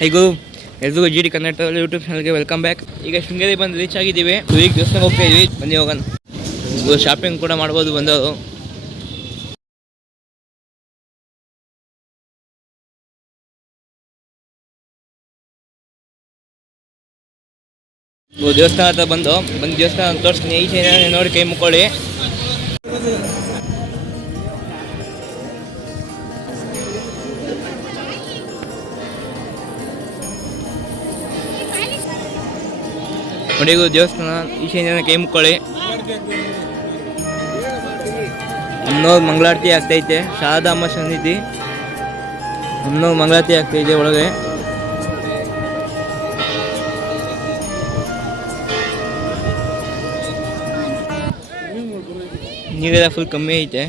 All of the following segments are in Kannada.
ಹೇಗೂ ಎಲ್ರಿಗೂ ಜಿ ಡಿ ಕನ್ನಡ ಯೂಟ್ಯೂಬ್ ಚಾನಲ್ಗೆ ವೆಲ್ಕಮ್ ಬ್ಯಾಕ್. ಈಗ ಶೃಂಗೇರಿ ಬಂದು ರೀಚ್ ಆಗಿದ್ದೀವಿ. ಈಗ ದೇವಸ್ಥಾನಕ್ಕೆ ಹೋಗ್ತಾ ಇದ್ವಿ. ಬನ್ನಿ ಹೋಗೋಣ. ಶಾಪಿಂಗ್ ಕೂಡ ಮಾಡ್ಬೋದು ಬಂದವರು. ದೇವಸ್ಥಾನ ಹತ್ರ ಬಂದು ದೇವಸ್ಥಾನ ತೋರಿಸ್ತೀನಿ. ಈಚೆ ನೋಡಿ ಕೈ ಮುಕ್ಕೊಳ್ಳಿ. ನೋಡಿಗೂ ದೇವಸ್ಥಾನ ಈಚೆ ಕೈ ಮುಕ್ಕೊಳ್ಳಿ. ಇನ್ನೊಂದು ಮಂಗಳಾರತಿ ಆಗ್ತೈತೆ. ಶಾರದಾ ಅಮ್ಮ ಸನ್ನಿಧಿ ಇನ್ನೊಂದು ಮಂಗಳಾರತಿ ಆಗ್ತೈತೆ ಒಳಗೆ. ನೀರೆಲ್ಲ ಫುಲ್ ಕಮ್ಮಿ ಐತೆ.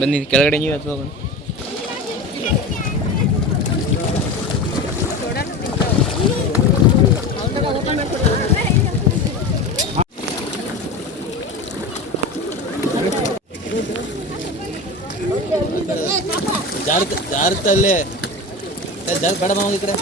ಬನ್ನಿ ಕೆಳಗಡೆ ನೀರು ಹತ್ರ ಹೋಗೋಣ. ಜಾರತಲ್ಲೇ ಬೇಡ ಮಾವ ಈ ಕಡೆ.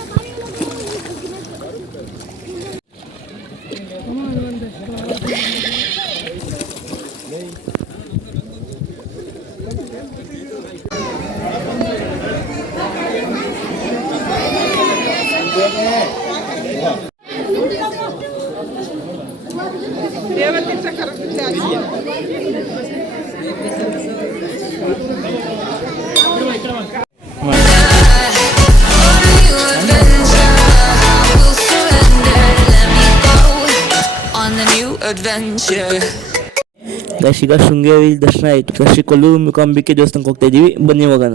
ಈಗ ಶೃಂಗೇರಿ ದರ್ಶನ ಆಯಿತು. ಶ್ರೀ ಕೊಲ್ಲೂರು ಮೂಕಾಂಬಿಕೆ ದೇವಸ್ಥಾನಕ್ಕೆ ಹೋಗ್ತಾ ಇದ್ದೀವಿ. ಬನ್ನಿ ಹೋಗೋಣ.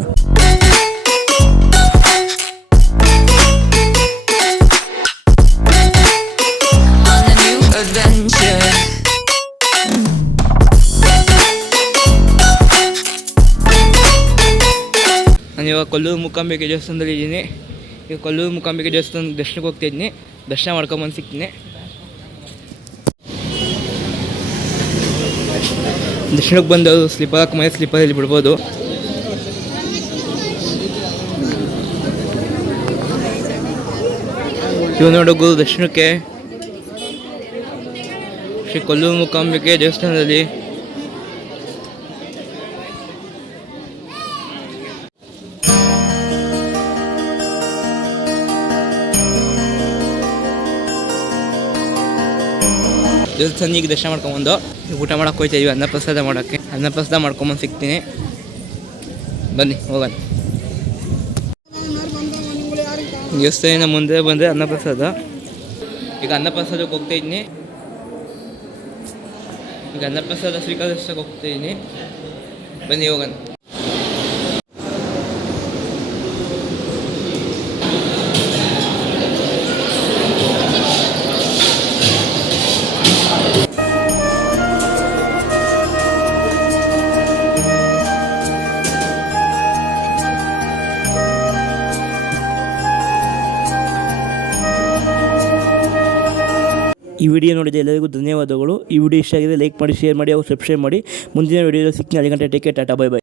ನಾನು ಇವಾಗ ಕೊಲ್ಲೂರು ಮೂಕಾಂಬಿಕೆ ದೇವಸ್ಥಾನದಲ್ಲಿ ಇದ್ದೀನಿ. ಈಗ ಕೊಲ್ಲೂರು ಮೂಕಾಂಬಿಕೆ ದೇವಸ್ಥಾನ ದರ್ಶನಕ್ಕೆ ಹೋಗ್ತಾ ಇದ್ದೀನಿ. ದರ್ಶನ ಮಾಡ್ಕೊಂಬಂದು ಸಿಗ್ತೀನಿ. ದರ್ಶನಕ್ಕೆ ಬಂದು ಸ್ಲಿಪ್ಪರ್ ಮನೆ ಸ್ಲಿಪ್ಪರಲ್ಲಿ ಬಿಡ್ಬೋದು. ಇವು ನೋಡೋದು ದರ್ಶನಕ್ಕೆ ಶ್ರೀ ಕೊಲ್ಲೂರು ಮೂಕಾಂಬಿಕೆ ದೇವಸ್ಥಾನದಲ್ಲಿ. ದೇವಸ್ಥಾನಿಗೆ ದರ್ಶನ ಮಾಡ್ಕೊಂಬಂದು ಊಟ ಮಾಡೋಕೆ ಹೋಗ್ತಾ ಇದೀವಿ. ಅನ್ನಪ್ರಸಾದ ಮಾಡೋಕ್ಕೆ. ಅನ್ನಪ್ರಸಾದ ಮಾಡ್ಕೊಂಬಂದು ಸಿಗ್ತೀನಿ. ಬನ್ನಿ ಹೋಗೋಣ. ದೇವಸ್ಥಾನ ಮುಂದೆ ಬಂದರೆ ಅನ್ನಪ್ರಸಾದ. ಈಗ ಅನ್ನಪ್ರಸಾದಕ್ಕೆ ಹೋಗ್ತಾ ಇದ್ದೀನಿ. ಈಗ ಅನ್ನಪ್ರಸಾದ ಸ್ವೀಕರಿಸಕ್ಕೆ ಹೋಗ್ತಾ ಇದ್ದೀನಿ. ಬನ್ನಿ ಹೋಗೋಣ. ಈ ವಿಡಿಯೋ ನೋಡಿದ ಎಲ್ಲರಿಗೂ ಧನ್ಯವಾದಗಳು. ಈ ವಿಡಿಯೋ ಇಷ್ಟ ಆಗಿದೆ ಲೈಕ್ ಮಾಡಿ, ಶೇರ್ ಮಾಡಿ, ಹಾಗೂ ಸಬ್ಸ್ಕ್ರೈಬ್ ಮಾಡಿ. ಮುಂದಿನ ವಿಡಿಯೋದಲ್ಲಿ ಸಿಗ್ತೀನಿ. 10 ಗಂಟೆ. Take care. Tata, bye bye.